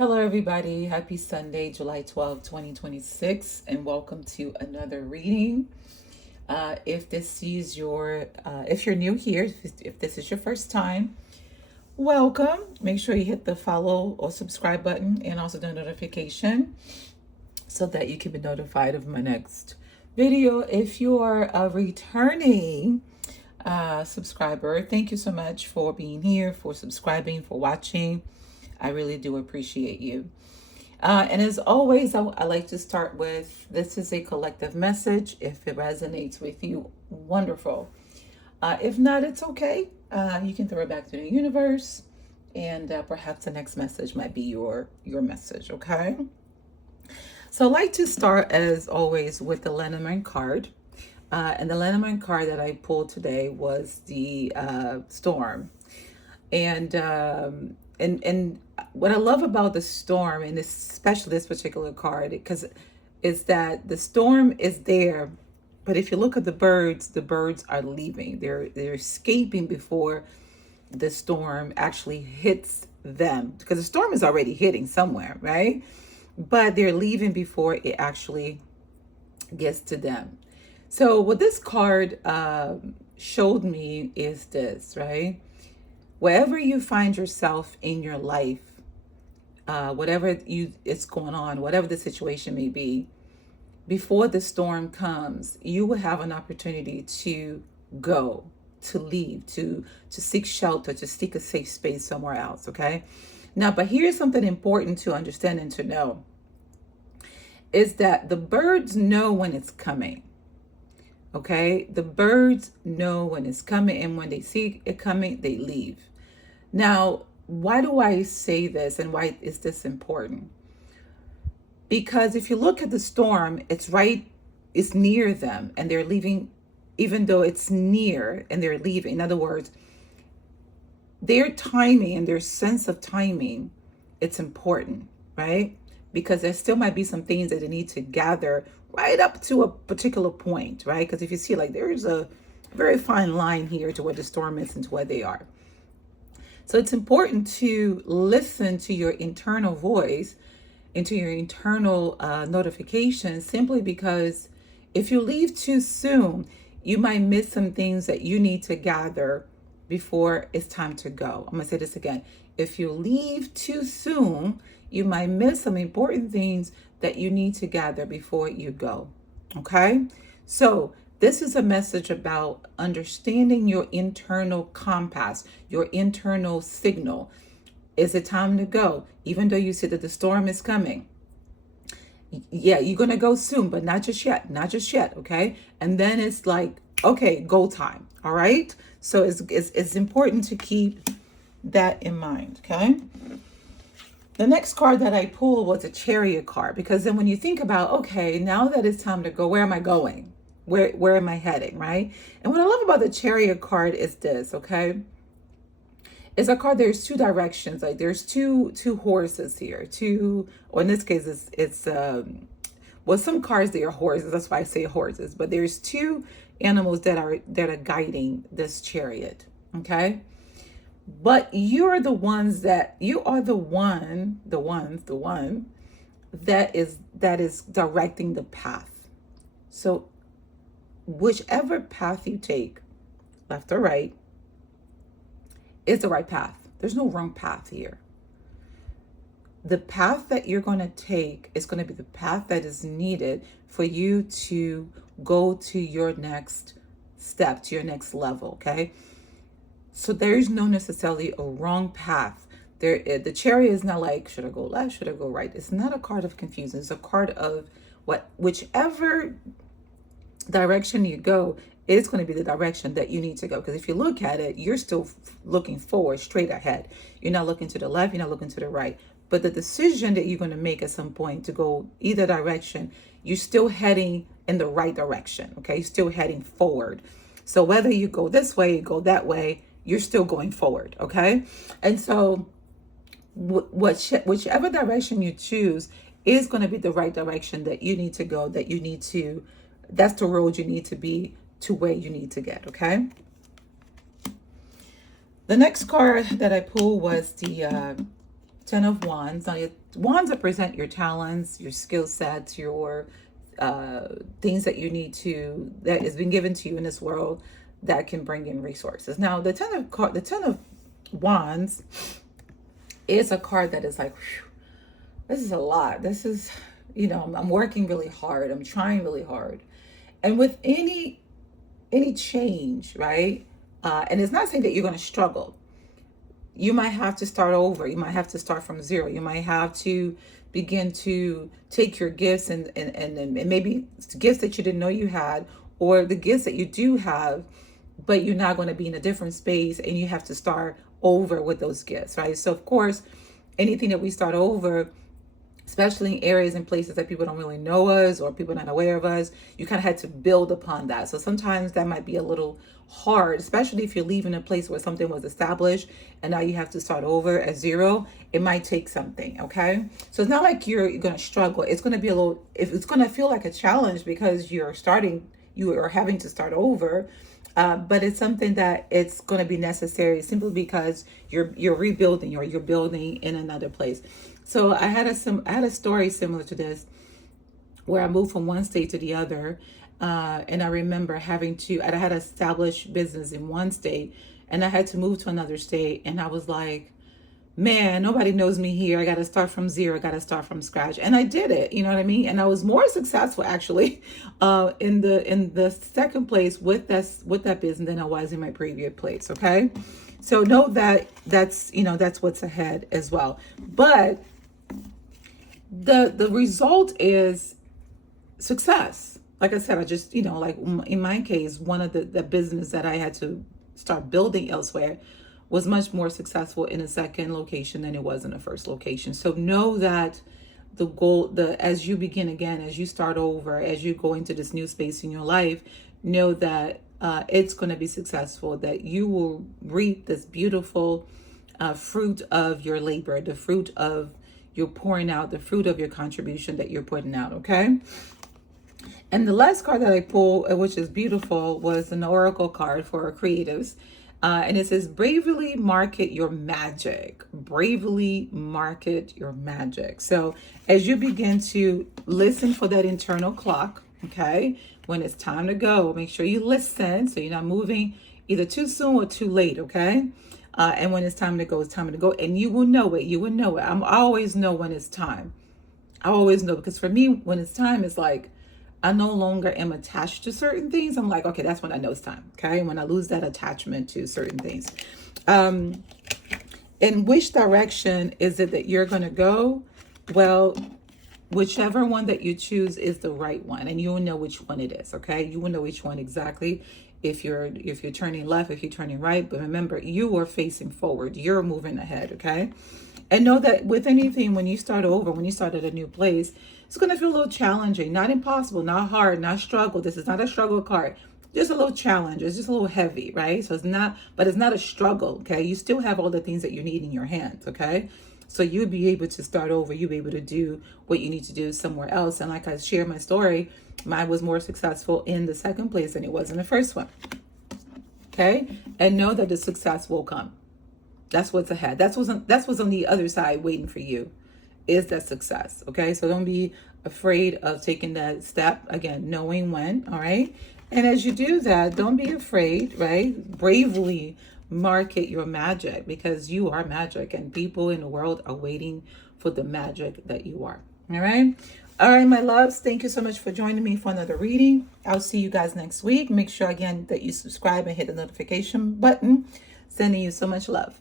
Hello, everybody. Happy Sunday, July 12th, 2026, and welcome to another reading. If you're new here, if this is your first time, welcome. Make sure you hit the follow or subscribe button and also the notification so that you can be notified of my next video. If you are a returning subscriber, thank you so much for being here, for subscribing, for watching. I really do appreciate you. And as always, I like to start with, this is a collective message. If it resonates with you, wonderful. If not, it's okay. You can throw it back to the universe, and perhaps the next message might be your message, okay? So I like to start, as always, with the Lenormand card. And the Lenormand card that I pulled today was the Storm. And what I love about the Storm, and especially this particular card, because is that the storm is there, but if you look at the birds are leaving. They're escaping before the storm actually hits them, because the storm is already hitting somewhere, right? But they're leaving before it actually gets to them. So what this card showed me is this, right? Wherever you find yourself in your life, whatever it's going on, whatever the situation may be, before the storm comes, you will have an opportunity to go, to leave, to seek shelter, to seek a safe space somewhere else, okay? Now, but here's something important to understand and to know, is that the birds know when it's coming, okay? The birds know when it's coming, and when they see it coming, they leave. Now, why do I say this, and why is this important? Because if you look at the storm, it's near them, and they're leaving, even though it's near and they're leaving. In other words, their timing and their sense of timing, it's important, right? Because there still might be some things that they need to gather right up to a particular point, right? Because if you see, like, there's a very fine line here to where the storm is and to where they are. So it's important to listen to your internal voice, into your internal notifications, simply because if you leave too soon, you might miss some things that you need to gather before it's time to go. I'm going to say this again. If you leave too soon, you might miss some important things that you need to gather before you go. Okay? So this is a message about understanding your internal compass, your internal signal. Is it time to go? Even though you see that the storm is coming. Yeah, you're going to go soon, but not just yet, okay? And then it's like, okay, go time, all right? So it's important to keep that in mind, okay? The next card that I pulled was a Chariot card, because then when you think about, okay, now that it's time to go, where am I going? Where am I heading, right? And what I love about the Chariot card is this, okay? It's a card, there's two directions. Like, there's two horses here. Or in this case, it's some cards, they are horses. That's why I say horses. But there's two animals that are guiding this chariot, okay? But you are the one that is directing the path. So whichever path you take, left or right, is the right path. There's no wrong path here. The path that you're going to take is going to be the path that is needed for you to go to your next step, to your next level, okay? So there's no necessarily a wrong path. The chariot is not like, should I go left, should I go right? It's not a card of confusion. It's a card of whichever direction you go, it's going to be the direction that you need to go. Because if you look at it, you're still looking forward, straight ahead. You're not looking to the left, you're not looking to the right. But the decision that you're going to make at some point to go either direction, you're still heading in the right direction, okay? You're still heading forward. So whether you go this way, you go that way, you're still going forward, okay? And so whichever direction you choose is going to be the right direction that you need to go, that's the road you need to be to where you need to get, okay? The next card that I pulled was the Ten of Wands. Now, wands represent your talents, your skill sets, your things that you need to, that has been given to you in this world that can bring in resources. Now, the Ten of Wands is a card that is like, whew, this is a lot. This is, I'm working really hard. I'm trying really hard. And with any change, right? And it's not saying that you're going to struggle. You might have to start over. You might have to start from zero. You might have to begin to take your gifts and maybe gifts that you didn't know you had, or the gifts that you do have, but you're not going to be in a different space and you have to start over with those gifts, right? So of course, anything that we start over, especially in areas and places that people don't really know us or people are not aware of us, you kind of had to build upon that. So sometimes that might be a little hard, especially if you're leaving a place where something was established and now you have to start over at zero. It might take something, okay? So it's not like you're going to struggle. It's going to be it's going to feel like a challenge because you are having to start over. But it's something that it's going to be necessary simply because you're rebuilding or you're building in another place. So I had a story similar to this where I moved from one state to the other. And I remember I had established business in one state and I had to move to another state. And I was like, man, nobody knows me here. I got to start from zero. I got to start from scratch. And I did it. You know what I mean? And I was more successful actually in the second place with that business than I was in my previous place. Okay. So know that that's what's ahead as well. But the result is success. Like I said, I just, like in my case, one of the business that I had to start building elsewhere was much more successful in a second location than it was in the first location. So know that the goal, as you begin again, as you start over, as you go into this new space in your life, know that it's going to be successful, that you will reap this beautiful fruit of your labor, the fruit of your pouring out, the fruit of your contribution that you're putting out, okay? And the last card that I pulled, which is beautiful, was an oracle card for creatives. And it says, bravely market your magic. Bravely market your magic. So as you begin to listen for that internal clock, okay, when it's time to go, make sure you listen so you're not moving either too soon or too late, okay? And when it's time to go, it's time to go. And you will know it. You will know it. I always know when it's time. I always know, because for me, when it's time, it's like, I no longer am attached to certain things. I'm like, okay, that's when I know it's time. Okay. And when I lose that attachment to certain things. In which direction is it that you're going to go? Well, whichever one that you choose is the right one, and you will know which one it is. Okay. You will know which one exactly. If you're turning left, if you're turning right, but remember, you are facing forward. You're moving ahead. Okay. And know that with anything, when you start over, when you start at a new place, it's going to feel a little challenging, not impossible, not hard, not struggle. This is not a struggle card. Just a little challenge. It's just a little heavy, right? So it's not a struggle, okay? You still have all the things that you need in your hands, okay? So you'll be able to start over. You'll be able to do what you need to do somewhere else. And like I share my story, mine was more successful in the second place than it was in the first one, okay? And know that the success will come. That's what's ahead. That's what's on the other side waiting for you, is that success. Okay. So don't be afraid of taking that step. Again, knowing when. All right. And as you do that, don't be afraid, right? Bravely market your magic, because you are magic and people in the world are waiting for the magic that you are. All right. All right, my loves. Thank you so much for joining me for another reading. I'll see you guys next week. Make sure again that you subscribe and hit the notification button. Sending you so much love.